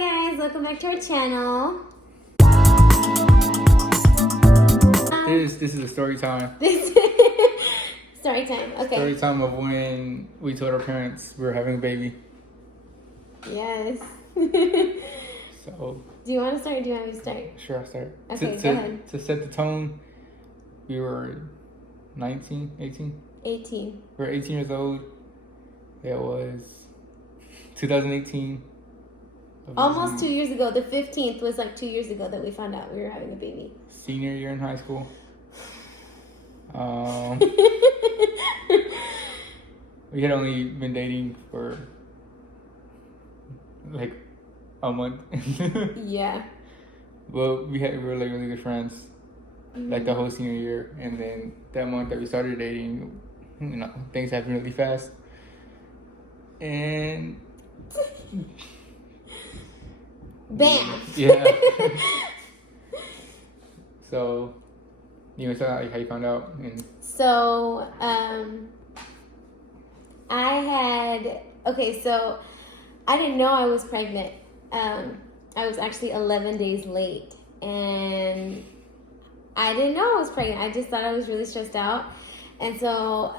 guys, welcome back to our channel. This is a story time. Story time. Okay. Story time of when we told our parents we were having a baby. Yes. So. Do you want to start or do you want me to start? Sure, I'll start. Okay, go ahead. To set the tone, we were 18? 18. We were 18 years old. It was 2018. Almost 2 years ago. The 15th was like 2 years ago that we found out we were having a baby. Senior year in high school. We had only been dating for like a month. Yeah. But we were like really good friends, like the whole senior year, and then that month that we started dating, things happened really fast, and bam. Yeah. So, you want to tell how you found out? So, so I didn't know I was pregnant. I was actually 11 days late, and I didn't know I was pregnant. I just thought I was really stressed out, and so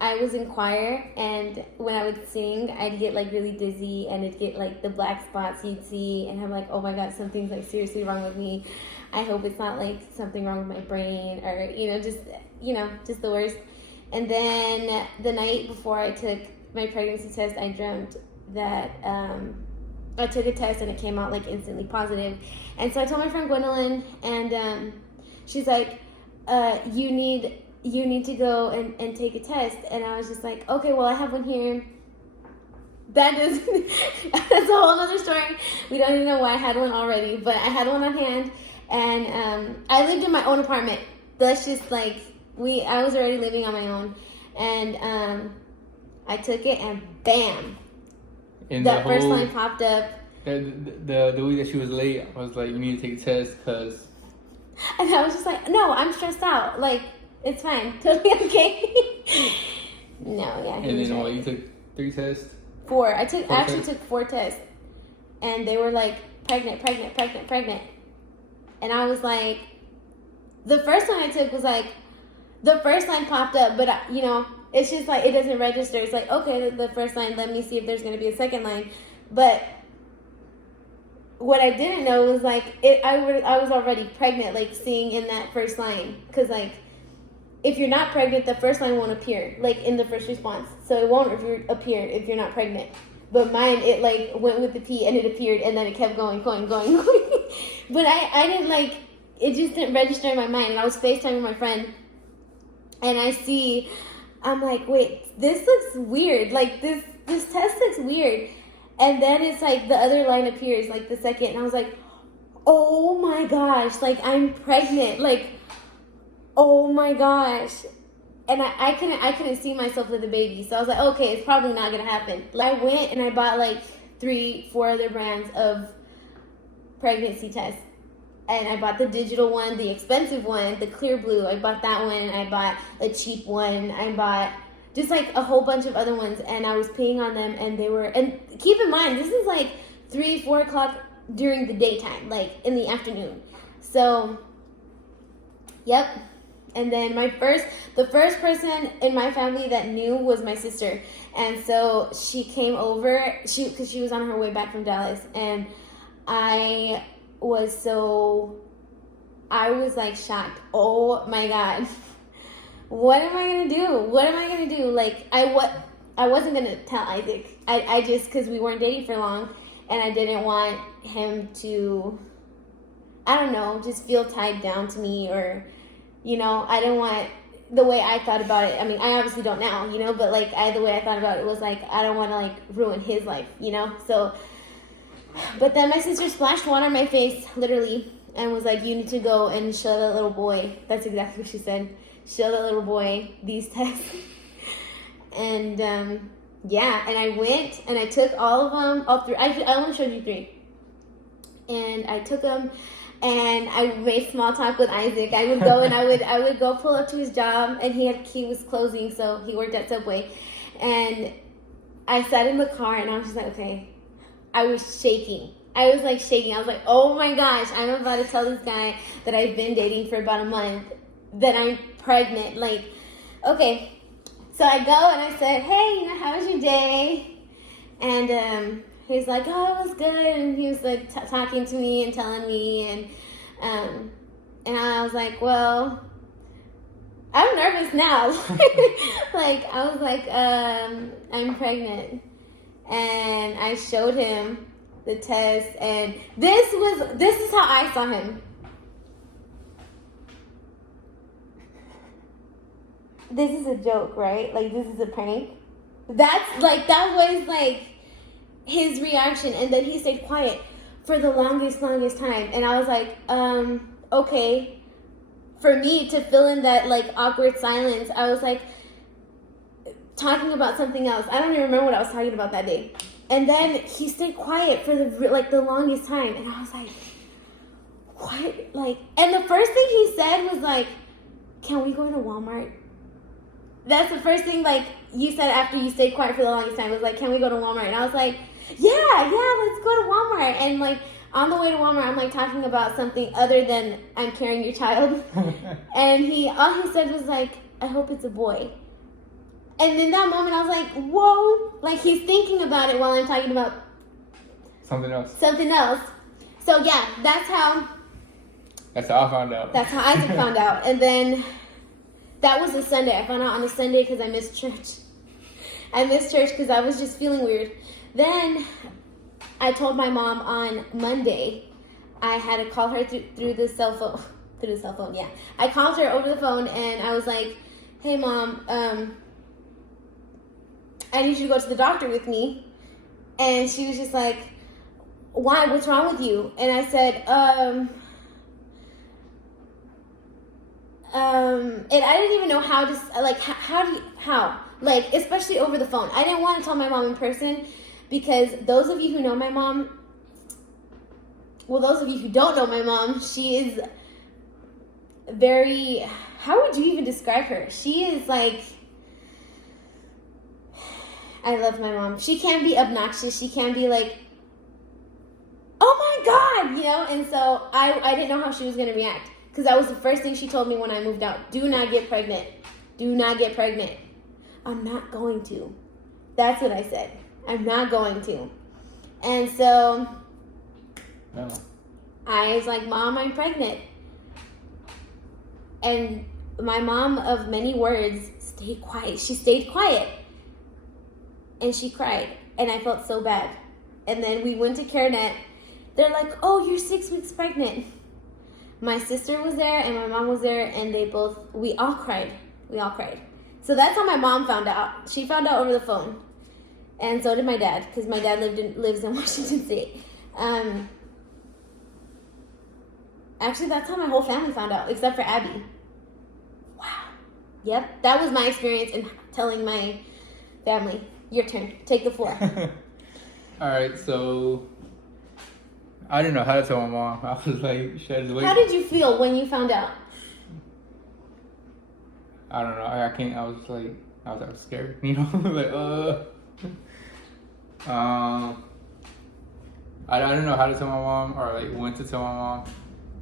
I was in choir, and when I would sing, I'd get like really dizzy, and it'd get like the black spots you'd see, and I'm like, oh my god, something's like seriously wrong with me. I hope it's not like something wrong with my brain, or just the worst. And then the night before I took my pregnancy test, I dreamt that I took a test and it came out like instantly positive. And so I told my friend Gwendolyn, and she's like, you need to go and take a test. And I was just like, okay, well, I have one here. That's a whole other story. We don't even know why I had one already, but I had one on hand. And I lived in my own apartment. That's just like, I was already living on my own. And I took it, and bam, that first line popped up. The week that she was late, I was like, you need to take a test, because... And I was just like, no, I'm stressed out. Like, it's fine. Totally okay. No, yeah. And then what, you took 3 tests? 4. I actually took 4 tests. And they were like, pregnant. And I was like, the first one I took was like, the first line popped up, but it's just like, it doesn't register. It's like, okay, the first line, let me see if there's going to be a second line. But what I didn't know was like, I was already pregnant, like seeing in that first line. Because like, if you're not pregnant, the first line won't appear, like in the first response. So it won't appear if you're not pregnant. But mine, it like went with the P and it appeared, and then it kept going. But I didn't like, it just didn't register in my mind. And I was FaceTiming my friend, and I'm like, wait, this looks weird. Like this test looks weird. And then it's like the other line appears, like the second, and I was like, oh my gosh, like I'm pregnant. Like, oh my gosh. And I couldn't see myself with a baby. So I was like, okay, it's probably not gonna happen. I went and I bought like 3-4 other brands of pregnancy tests. And I bought the digital one, the expensive one, the clear blue. I bought that one. I bought a cheap one. I bought just like a whole bunch of other ones. And I was peeing on them, and and keep in mind, this is like 3-4 o'clock during the daytime, like in the afternoon. So, yep. And then the first person in my family that knew was my sister. And so she came over, because she was on her way back from Dallas. And I was like shocked. Oh my God. What am I going to do? Like, I wasn't going to tell Isaac. I just, because we weren't dating for long, and I didn't want him to, I don't know, just feel tied down to me, or, I didn't want, the way I thought about it, I mean, I obviously don't now, but like, the way I thought about it was like, I don't want to like ruin his life, so, but then my sister splashed water on my face, literally, and was like, you need to go and show that little boy, that's exactly what she said, show that little boy these tests. And yeah, and I went and I took all of them, all 3. I only showed you 3. And I took them, and I made small talk with Isaac. I would go and I would go pull up to his job, and he was closing, so he worked at Subway. And I sat in the car, and I was just like, okay. I was shaking. I was like shaking. I was like, oh my gosh, I'm about to tell this guy that I've been dating for about a month that I'm pregnant. Like, okay. So I go and I said, hey, how was your day? And he's like, oh, it was good. And he was like talking to me and telling me. And I was like, well, I'm nervous now. Like, I was like, I'm pregnant. And I showed him the test, and this is how I saw him. This is a joke, right? Like, this is a prank. That was like his reaction, and then he stayed quiet for the longest time. And I was like, okay. For me to fill in that like awkward silence, I was like talking about something else. I don't even remember what I was talking about that day. And then he stayed quiet for the longest time, and I was like, what? Like, and the first thing he said was like, can we go to Walmart? That's the first thing, like, you said after you stayed quiet for the longest time. It was like, can we go to Walmart? And I was like, yeah, let's go to Walmart. And like, on the way to Walmart, I'm like talking about something other than I'm carrying your child. And all he said was like, I hope it's a boy. And in that moment, I was like, whoa. Like, he's thinking about it while I'm talking about something else. So yeah, that's how I found out. That's how Isaac found out. And then that was a Sunday. I found out on a Sunday because I missed church. I missed church because I was just feeling weird. Then I told my mom on Monday. I had to call her through the cell phone. Through the cell phone, yeah. I called her over the phone, and I was like, hey, Mom, I need you to go to the doctor with me. And she was just like, why? What's wrong with you? And I said, and I didn't even know how to, like, how? Like, especially over the phone. I didn't want to tell my mom in person because those of you who know my mom, well, those of you who don't know my mom, she is very, how would you even describe her? She is like, I love my mom. She can be obnoxious. She can be like, oh my God, you know? And so I didn't know how she was going to react because that was the first thing she told me when I moved out. Do not get pregnant. Do not get pregnant. I'm not going to. That's what I said. I'm not going to. And so I was like, Mom, I'm pregnant. And my mom, of many words, stayed quiet. She stayed quiet. And she cried. And I felt so bad. And then we went to CareNet. They're like, oh, you're 6 weeks pregnant. My sister was there and my mom was there, and we all cried. We all cried. So that's how my mom found out. She found out over the phone. And so did my dad, because my dad lives in Washington State. Actually, that's how my whole family found out, except for Abby. Wow. Yep, that was my experience in telling my family. Your turn. Take the floor. All right, so I didn't know how to tell my mom. I was like, should I just wait? How did you feel when you found out? I don't know. I can't. I was scared. You know, like I don't know how to tell my mom or like when to tell my mom.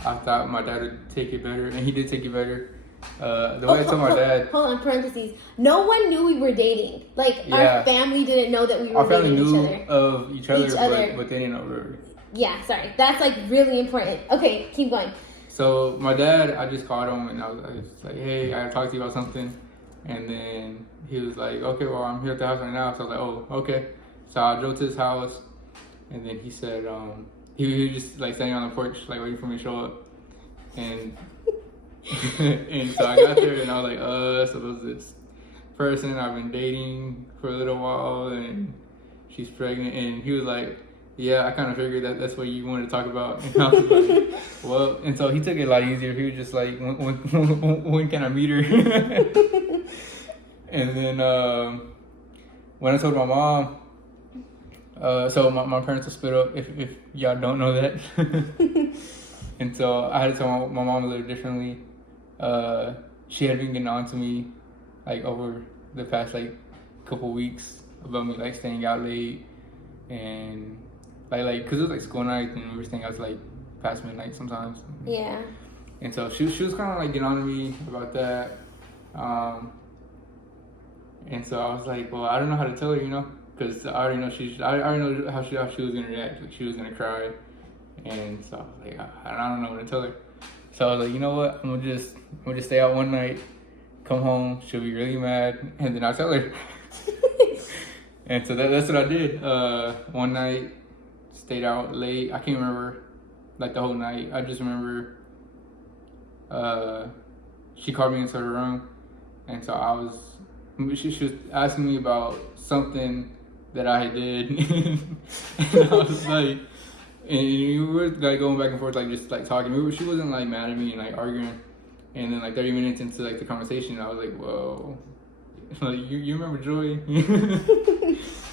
I thought my dad would take it better, and he did take it better. The way I told my dad. Hold on, parentheses. No one knew we were dating. Like, our family didn't know that we were dating each other. Our family knew of each other, but they didn't know we were. Yeah, sorry. That's, like, really important. Okay, keep going. So, my dad, I just called him, and I was like, hey, I gotta talk to you about something. And then he was like, okay, well, I'm here at the house right now. So, I was like, oh, okay. So, I drove to his house, and then he said, he was just, like, standing on the porch, like, waiting for me to show up. And... and so I got there and I was like, so there's this person I've been dating for a little while and she's pregnant. And he was like, yeah, I kind of figured that's what you wanted to talk about. And I was like, well, and so he took it a lot easier. He was just like, when can I meet her? And then when I told my mom, so my parents are split up, if y'all don't know that. And so I had to tell my mom a little differently. She had been getting on to me like over the past like couple weeks about me like staying out late and like, cause it was like school night and we were staying out to like past midnight sometimes. Yeah. And so she was kind of like getting on to me about that. And so I was like, well, I don't know how to tell her, you know, because I already know how she was gonna react. Like she was gonna cry, and so I was like, I don't know what to tell her. So I was like, you know what, I'm gonna just stay out one night, come home, she'll be really mad, and then I'll tell her. And so that's what I did. One night, stayed out late. I can't remember like the whole night. I just remember she called me into her room, and so she was asking me about something that I did, and I was like, and we were like going back and forth, like just like talking. She wasn't like mad at me and like arguing, and then like 30 minutes into like the conversation, I was like, whoa, like you remember Joy?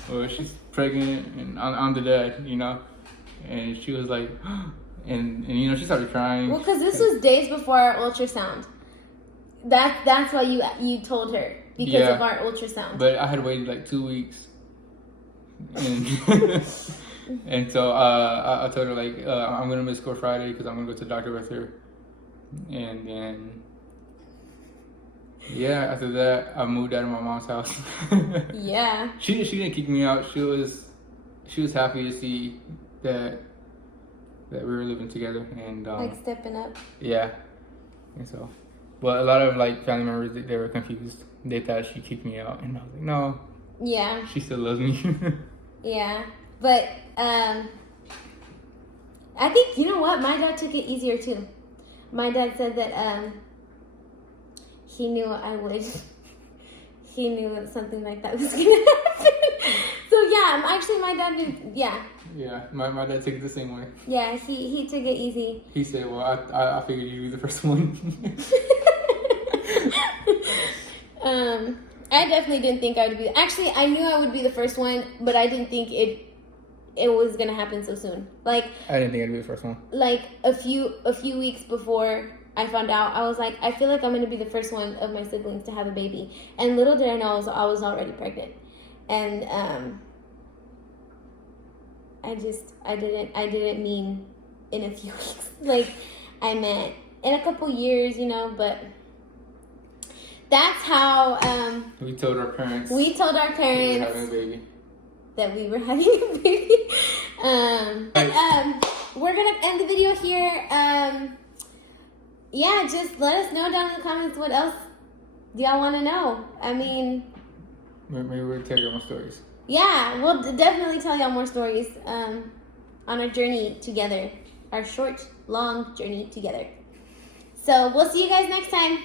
Well, she's pregnant and I'm the dad, you know, and she was like, and you know, she started crying. Well, because this was days before our ultrasound. That's why you told her, because of our ultrasound. But I had waited like 2 weeks, and and so I told her like I'm gonna miss Good Friday because I'm gonna go to the doctor with her, and then after that I moved out of my mom's house. Yeah. She didn't kick me out. She was happy to see that we were living together and like stepping up. Yeah, and so. But a lot of like family members, they were confused. They thought she kicked me out, and I was like, no. Yeah. She still loves me. Yeah, but I think, you know what? My dad took it easier too. My dad said that he knew I would. He knew that something like that was gonna happen. So yeah, actually, my dad did. Yeah. Yeah, my dad took it the same way. Yeah, he took it easy. He said, "Well, I figured you'd be the first one." I definitely didn't think I would be. Actually, I knew I would be the first one, but I didn't think it was gonna happen so soon. Like I didn't think I'd be the first one. Like a few weeks before I found out, I was like, I feel like I'm gonna be the first one of my siblings to have a baby. And little did I know, I was already pregnant, and I didn't mean in a few weeks. Like I meant in a couple years, you know, but. That's how we told our parents. We told our parents having a baby. That we were having a baby. We're gonna end the video here. Yeah, just let us know down in the comments what else do y'all want to know. I mean, maybe we'll tell you more stories. Yeah, we'll definitely tell y'all more stories on our journey together, our short, long journey together. So we'll see you guys next time.